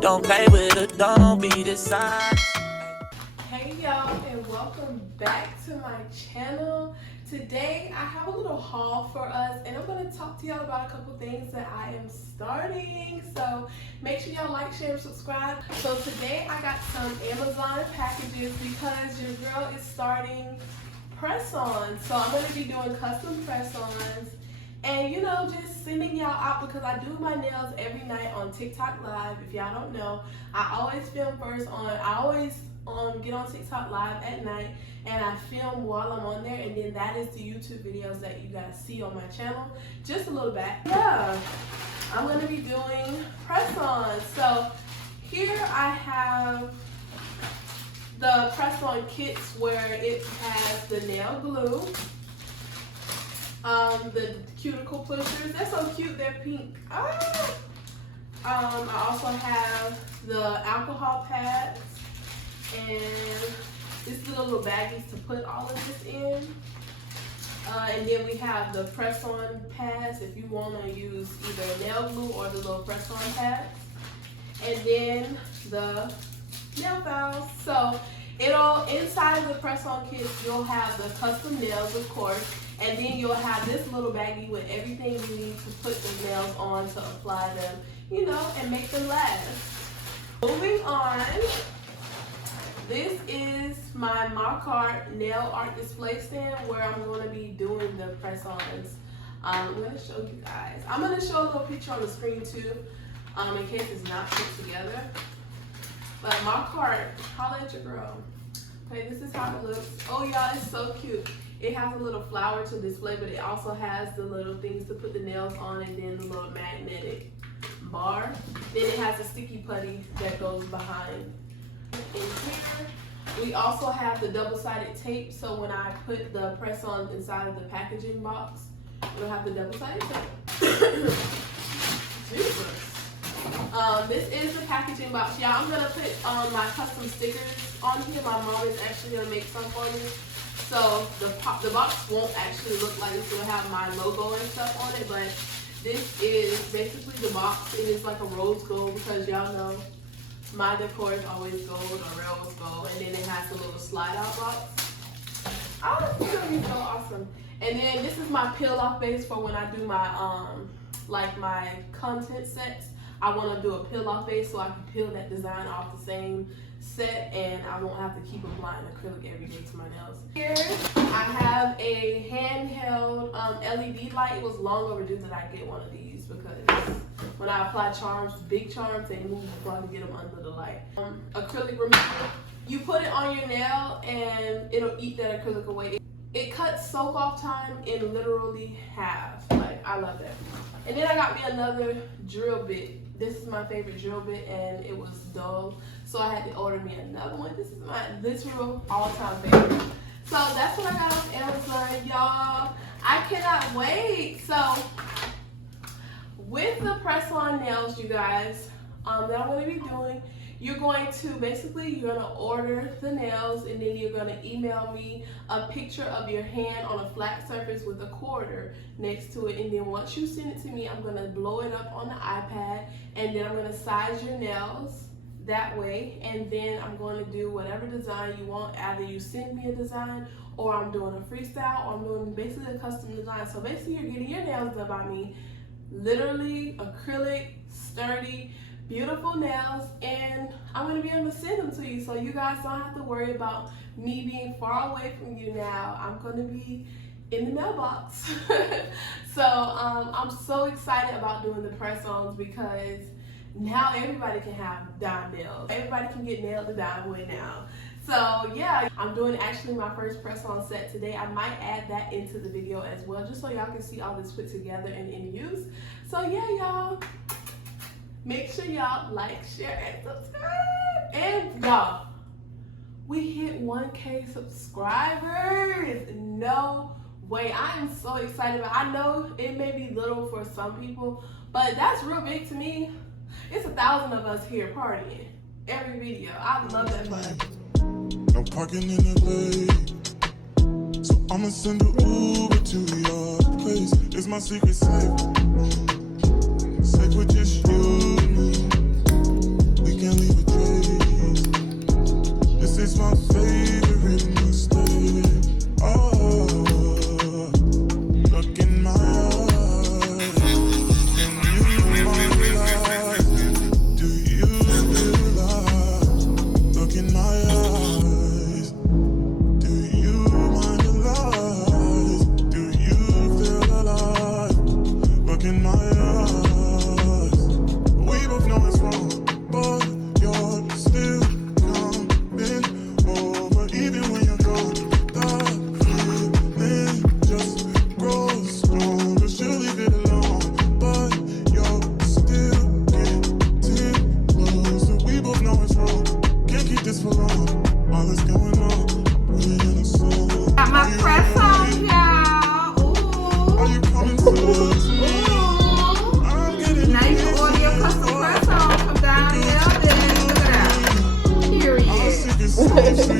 Don't play with it, don't be the size. Hey y'all, and welcome back to my channel. Today I have a little haul for us, and I'm going to talk to y'all about a couple things that I am starting. So make sure y'all like, share, and subscribe. So today I got some Amazon packages because your girl is starting press-ons. So I'm going to be doing custom press-ons. And you know, just sending y'all out because I do my nails every night on TikTok Live. If y'all don't know, I always film first I always get on TikTok Live at night, and I film while I'm on there, and then that is the YouTube videos that you guys see on my channel. Just a little back. Yeah, I'm going to be doing press-ons. So here I have the press-on kits where it has the nail glue, the cuticle pushers. They're so cute, they're pink. I also have the alcohol pads, and these little baggies to put all of this in. And then we have the press-on pads if you want to use either nail glue or the little press-on pads. And then the nail files. So inside of the press-on kits, you'll have the custom nails, of course. And then you'll have this little baggie with everything you need to put the nails on to apply them, you know, and make them last. Moving on, this is my Markart nail art display stand where I'm going to be doing the press-ons. I'm going to show you guys. I'm going to show a little picture on the screen too, in case it's not put together. But Markart, holla at your girl. Okay, this is how it looks. Oh y'all, it's so cute. It has a little flower to display, but it also has the little things to put the nails on, and then the little magnetic bar. Then it has a sticky putty that goes behind. In here, we also have the double-sided tape, so when I put the press-on inside of the packaging box, it'll have the double-sided tape. Jesus. This is the packaging box. Yeah, I'm gonna put my custom stickers on here. My mom is actually gonna make some for me. So the box won't actually look like this. It'll have my logo and stuff on it, but this is basically the box. It is like a rose gold because y'all know my decor is always gold or rose gold, and then it has a little slide out box. Oh, this is gonna be so awesome. And then this is my peel off base for when I do my like my content sets. I want to do a peel off base so I can peel that design off the same set, and I won't have to keep applying acrylic every day to my nails. Here I have a handheld LED light. It was long overdue that I get one of these because when I apply charms, big charms, they move before I can get them under the light. Acrylic remover. You put it on your nail and it'll eat that acrylic away. It cuts soak off time in literally half. Like, I love that. And then I got me another drill bit. This is my favorite drill bit, and it was dull, so I had to order me another one. This is my literal all-time favorite. So that's what I got on Amazon, y'all. I cannot wait. So with the press-on nails, you guys, that I'm going to be doing, you're going to order the nails, and then you're going to email me a picture of your hand on a flat surface with a quarter next to it. And then once you send it to me, I'm going to blow it up on the iPad, and then I'm going to size your nails that way. And then I'm going to do whatever design you want. Either you send me a design, or I'm doing a freestyle, or I'm doing basically a custom design. So basically you're getting your nails done by me. Literally acrylic, sturdy, beautiful nails, and I'm going to be able to send them to you, so you guys don't have to worry about me being far away from you now. I'm going to be in the mailbox. So I'm so excited about doing the press-ons because now everybody can have dime nails. Everybody can get nailed the dime way now. So yeah, I'm doing actually my first press-on set today. I might add that into the video as well, just so y'all can see all this put together and in use. So yeah, y'all. Make sure y'all like, share, and subscribe. And y'all, we hit 1K subscribers. No way. I am so excited. I know it may be little for some people, but that's real big to me. It's 1,000 of us here partying every video. I love that fun. No parking in LA, so I'ma send an Uber to your place. It's my secret safe. in my eyes. We both know it's wrong, but you're still coming over, even when you're gone. The feeling just grows stronger. She'll leave it alone, but you're still getting closer. We both know it's wrong. Can't keep this for long. All that's going on, put it in a song. Got my press on, y'all. Ooh. Are you coming through to me? Ooh. I'm getting Now you can order your custom press on from down there. Look at that. All Period. secret sauce.